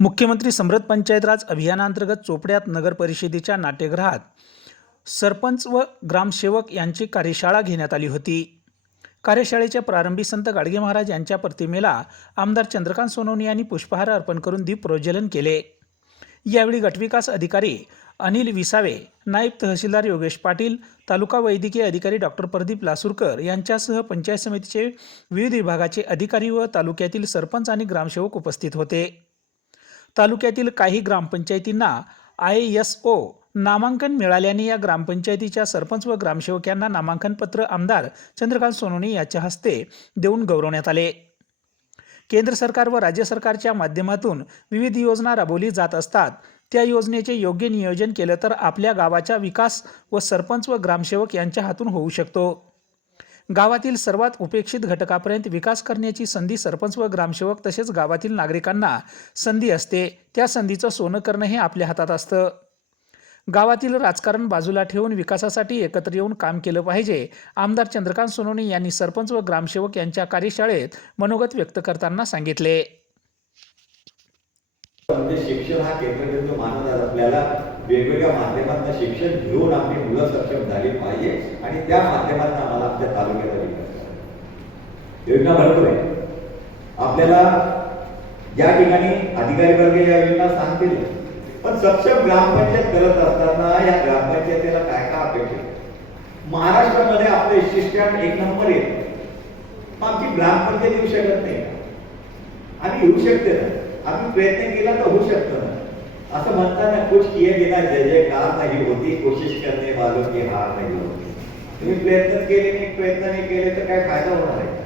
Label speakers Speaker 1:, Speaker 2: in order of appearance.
Speaker 1: मुख्यमंत्री समृद्ध पंचायत राज अभियानांतर्गत चोपड्यात नगर परिषदेच्या नाट्यगृहात सरपंच व ग्रामसेवक यांची कार्यशाळा घेण्यात आली होती. कार्यशाळेच्या प्रारंभी संत गाडगे महाराज यांच्या प्रतिमेला आमदार चंद्रकांत सोनवणे यांनी पुष्पहार अर्पण करून दीप प्रज्वलन केले. यावेळी गटविकास अधिकारी अनिल विसावे नायब तहसीलदार योगेश पाटील तालुका वैद्यकीय अधिकारी डॉक्टर प्रदीप लासूरकर यांच्यासह पंचायत समितीचे विविध विभागाचे अधिकारी व तालुक्यातील सरपंच आणि ग्रामसेवक उपस्थित होते. तालुक्यातील काही ग्रामपंचायतींना आय एस ओ नामांकन मिळाल्याने या ग्रामपंचायतीच्या सरपंच व ग्रामसेवक यांना आमदार चंद्रकांत सोनवणे याच्या हस्ते देऊन गौरवण्यात आले. केंद्र सरकार व राज्य सरकारच्या माध्यमातून विविध योजना राबवली जात असतात. त्या योजनेचे योग्य नियोजन केलं तर आपल्या गावाचा विकास व सरपंच व ग्रामसेवक यांच्या हातून होऊ शकतो. गावातील सर्वात उपेक्षित घटकापर्यंत विकास करण्याची संधी सरपंच व ग्रामसेवक तसेच गावातील नागरिकांना संधी असते. त्या संधीचं सोनं करणं हे आपल्या हातात असतं. गावातील राजकारण बाजूला ठेवून विकासासाठी एकत्र येऊन काम केलं पाहिजे आमदार चंद्रकांत सोनवणे यांनी सरपंच व ग्रामसेवक यांच्या कार्यशाळेत मनोगत व्यक्त करताना सांगितले.
Speaker 2: शिक्षण हा केंद्रबिंदू आपल्याला वेगवेगळ्या माध्यमातून शिक्षण घेऊन आपली मुलं सक्षम झाली पाहिजे आणि त्या माध्यमातून आम्हाला आपल्या तालुक्याचा विकास योजना भरपूर आहे. आपल्याला या ठिकाणी अधिकारी वर्ग या योजना सांगतील. पण सक्षम ग्रामपंचायत करत असताना या ग्रामपंचायतीला काय काय अपेक्षित महाराष्ट्रामध्ये आपले शिक्षण एक नंबर येत आमची ग्रामपंचायत येऊ शकत नाही. आम्ही येऊ शकते ना. आम्ही प्रयत्न केला तर होऊ शकतो ना. असं म्हणताना कुछ किए बिना जय जयकार नाही होती कोशिश करणे वालों की हार नाही होती. तुम्ही प्रयत्न केले नाही प्रयत्न नाही केले तर काय फायदा होणार आहे?